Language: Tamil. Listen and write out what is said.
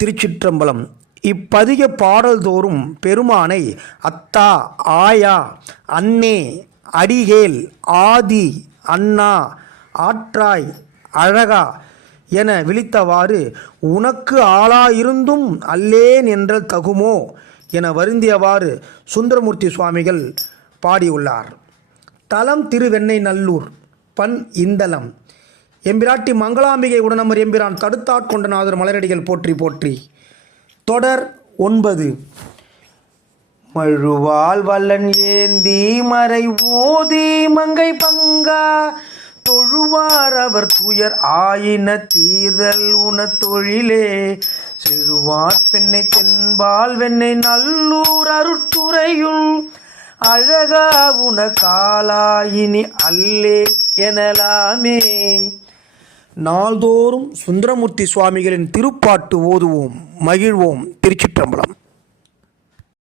திருச்சிற்றம்பலம். இப்பதிக பாடல்தோறும் பெருமானை அத்தா, ஆயா, அன்னே, அடிகேல், ஆதி, அண்ணா, ஆற்றாய், அழகா என விழித்தவாறு உனக்கு ஆளாயிருந்தும் அல்லேன் என்ற தகுமோ என வருந்தியவாறு சுந்தரமூர்த்தி சுவாமிகள் பாடியுள்ளார். தலம் திருவெண்ணை நல்லூர். பண் இந்தலம். எம்பிராட்டி மங்களாம்பிகை உடனமர் எம்பிரான் தடுத்தாட்கொண்ட நாதர் மலரடிகள் போற்றி போற்றி. தொடர் 9. மழுவால் வல்லன் ஏந்தி மறை ஓதி மங்கை பங்கா தொழுவார் அவர் துயர் ஆயின தீர்தல் உன தொழிலே செழுவார் பெண்ணை தென்பால் வெண்ணை நல்லூர் அருட்துறையுள் அழகா உன காலாயினி அல்லே எனலாமே. நாள்தோறும் சுந்தரமூர்த்தி சுவாமிகளின் திருப்பாட்டு ஓதுவோம், மகிழ்வோம். திருச்சிற்றம்பலம்.